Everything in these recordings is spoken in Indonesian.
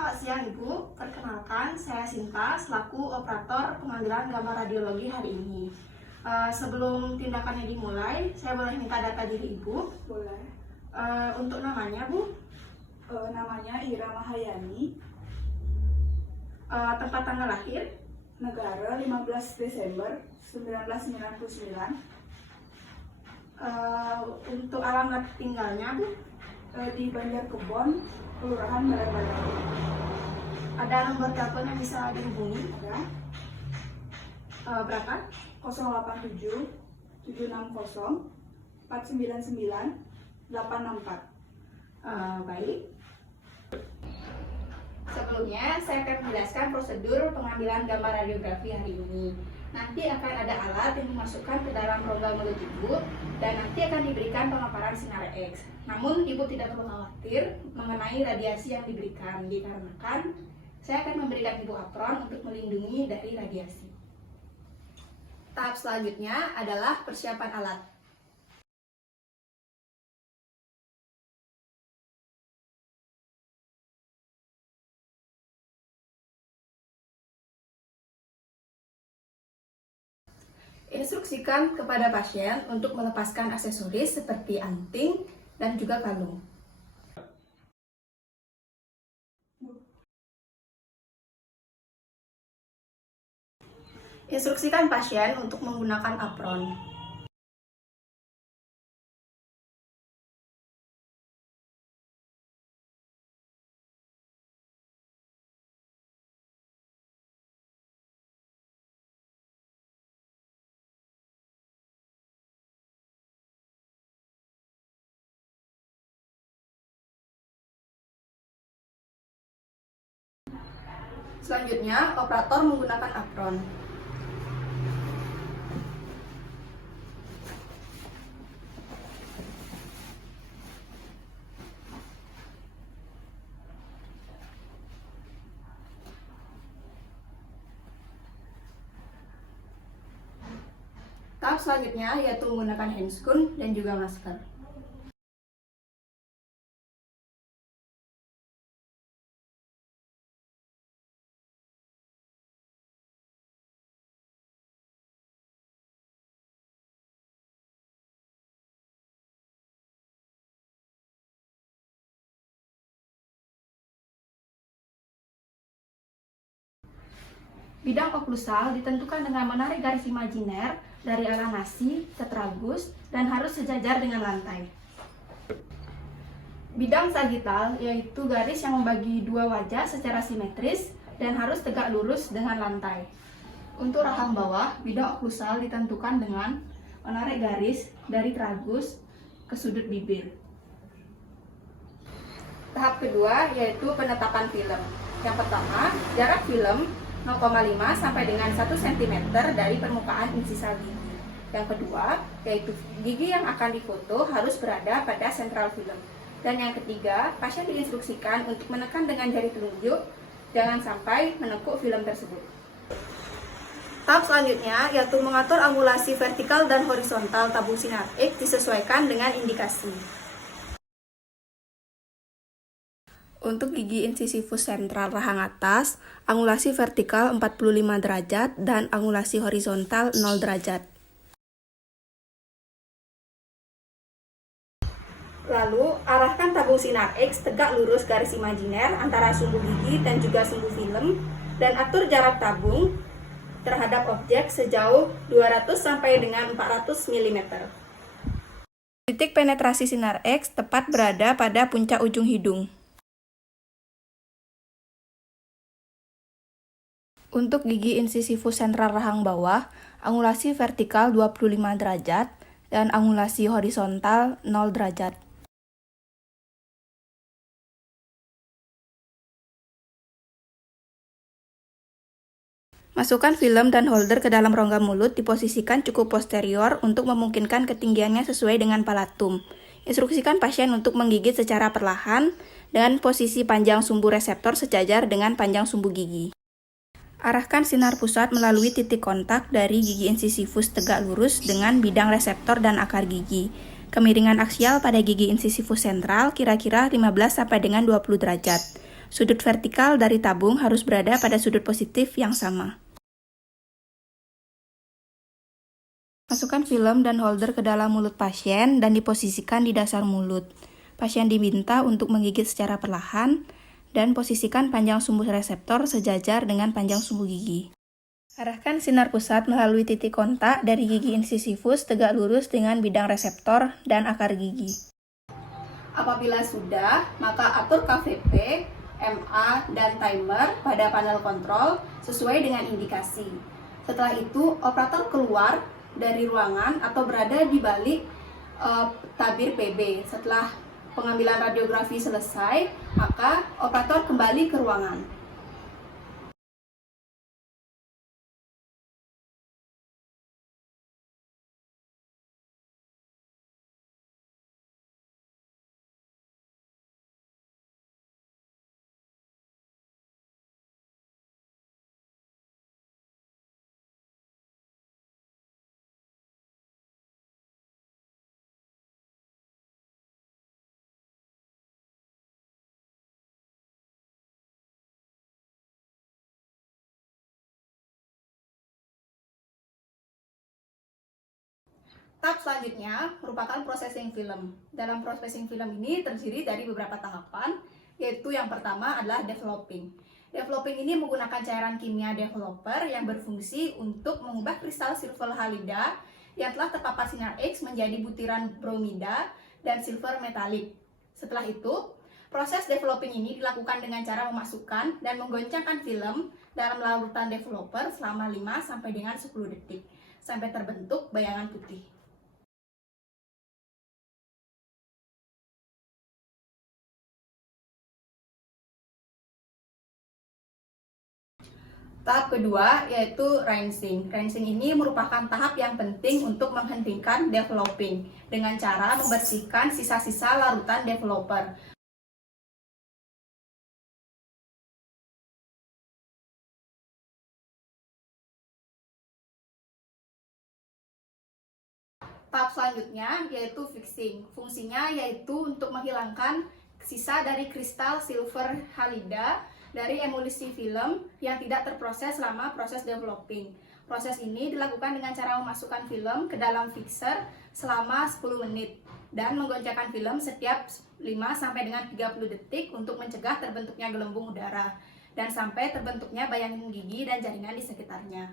Selamat siang Ibu, perkenalkan saya Sinta selaku operator pengambilan gambar radiologi hari ini. Sebelum tindakannya dimulai, saya boleh minta data diri Ibu? Boleh. Untuk namanya Bu? Namanya Ira Mahayani, Tempat tanggal lahir? negara 15 Desember 1999, Untuk alamat tinggalnya Bu? di Banjarkebon, Kelurahan Barat-Barat. Ada nomor telepon yang bisa dihubungi? Ada Berapa? 087 760 499 864. Baik. Sebelumnya, saya akan menjelaskan prosedur pengambilan gambar radiografi hari ini. Nanti akan ada alat yang dimasukkan ke dalam rongga mulut Ibu dan nanti akan diberikan pemaparan sinar X. Namun, Ibu tidak perlu khawatir mengenai radiasi yang diberikan, dikarenakan saya akan memberikan Ibu apron untuk melindungi dari radiasi. Tahap selanjutnya adalah persiapan alat. Instruksikan kepada pasien untuk melepaskan aksesoris seperti anting dan juga kalung. Instruksikan pasien untuk menggunakan apron. Selanjutnya, operator menggunakan apron. Tahap selanjutnya yaitu menggunakan handscoon dan juga masker. Bidang oklusal ditentukan dengan menarik garis imajiner dari arah nasi ke tragus dan harus sejajar dengan lantai. Bidang sagital yaitu garis yang membagi dua wajah secara simetris dan harus tegak lurus dengan lantai. Untuk rahang bawah, bidang oklusal ditentukan dengan menarik garis dari tragus ke sudut bibir. Tahap kedua yaitu penetapan film. Yang pertama, jarak film 0,5 sampai dengan 1 cm dari permukaan insisal gigi. Yang kedua, yaitu gigi yang akan difoto harus berada pada sentral film. Dan yang ketiga, pasien diinstruksikan untuk menekan dengan jari telunjuk, jangan sampai menekuk film tersebut. Tahap selanjutnya yaitu mengatur angulasi vertikal dan horizontal tabung sinar X disesuaikan dengan indikasi. Untuk gigi insisifus sentral rahang atas, angulasi vertikal 45 derajat dan angulasi horizontal 0 derajat. Lalu, arahkan tabung sinar X tegak lurus garis imajiner antara sumbu gigi dan juga sumbu film dan atur jarak tabung terhadap objek sejauh 200 sampai dengan 400 mm. Titik penetrasi sinar X tepat berada pada puncak ujung hidung. Untuk gigi insisifus sentral rahang bawah, angulasi vertikal 25 derajat dan angulasi horizontal 0 derajat. Masukkan film dan holder ke dalam rongga mulut diposisikan cukup posterior untuk memungkinkan ketinggiannya sesuai dengan palatum. Instruksikan pasien untuk menggigit secara perlahan dengan posisi panjang sumbu reseptor sejajar dengan panjang sumbu gigi. Arahkan sinar pusat melalui titik kontak dari gigi insisifus tegak lurus dengan bidang reseptor dan akar gigi. Kemiringan aksial pada gigi insisifus sentral kira-kira 15 sampai dengan 20 derajat. Sudut vertikal dari tabung harus berada pada sudut positif yang sama. Masukkan film dan holder ke dalam mulut pasien dan diposisikan di dasar mulut. Pasien diminta untuk menggigit secara perlahan dan posisikan panjang sumbu reseptor sejajar dengan panjang sumbu gigi. Arahkan sinar pusat melalui titik kontak dari gigi incisivus tegak lurus dengan bidang reseptor dan akar gigi. Apabila sudah, maka atur KVP, MA, dan timer pada panel kontrol sesuai dengan indikasi. Setelah itu, operator keluar dari ruangan atau berada di balik tabir PB. Setelah pengambilan radiografi selesai, maka operator kembali ke ruangan. Tahap selanjutnya merupakan processing film. Dalam processing film ini terdiri dari beberapa tahapan, yaitu yang pertama adalah developing. Developing ini menggunakan cairan kimia developer yang berfungsi untuk mengubah kristal silver halida yang telah terpapar sinar X menjadi butiran bromida dan silver metalik. Setelah itu, proses developing ini dilakukan dengan cara memasukkan dan menggoncangkan film dalam larutan developer selama 5 sampai dengan 10 detik sampai terbentuk bayangan putih. Tahap kedua yaitu rinsing. Rinsing ini merupakan tahap yang penting untuk menghentikan developing dengan cara membersihkan sisa-sisa larutan developer. Tahap selanjutnya yaitu fixing. Fungsinya yaitu untuk menghilangkan sisa dari kristal silver halida dari emulsi film yang tidak terproses selama proses developing. Proses ini dilakukan dengan cara memasukkan film ke dalam fixer selama 10 menit dan menggoncangkan film setiap 5 sampai dengan 30 detik untuk mencegah terbentuknya gelembung udara dan sampai terbentuknya bayangan gigi dan jaringan di sekitarnya.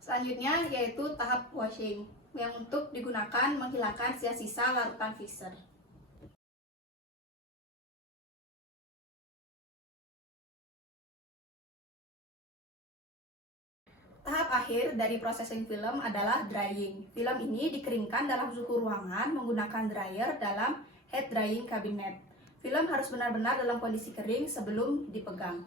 Selanjutnya yaitu tahap washing yang untuk digunakan menghilangkan sisa-sisa larutan fixer. Tahap akhir dari processing film adalah drying. Film ini dikeringkan dalam suhu ruangan menggunakan dryer dalam head drying cabinet. Film harus benar-benar dalam kondisi kering sebelum dipegang.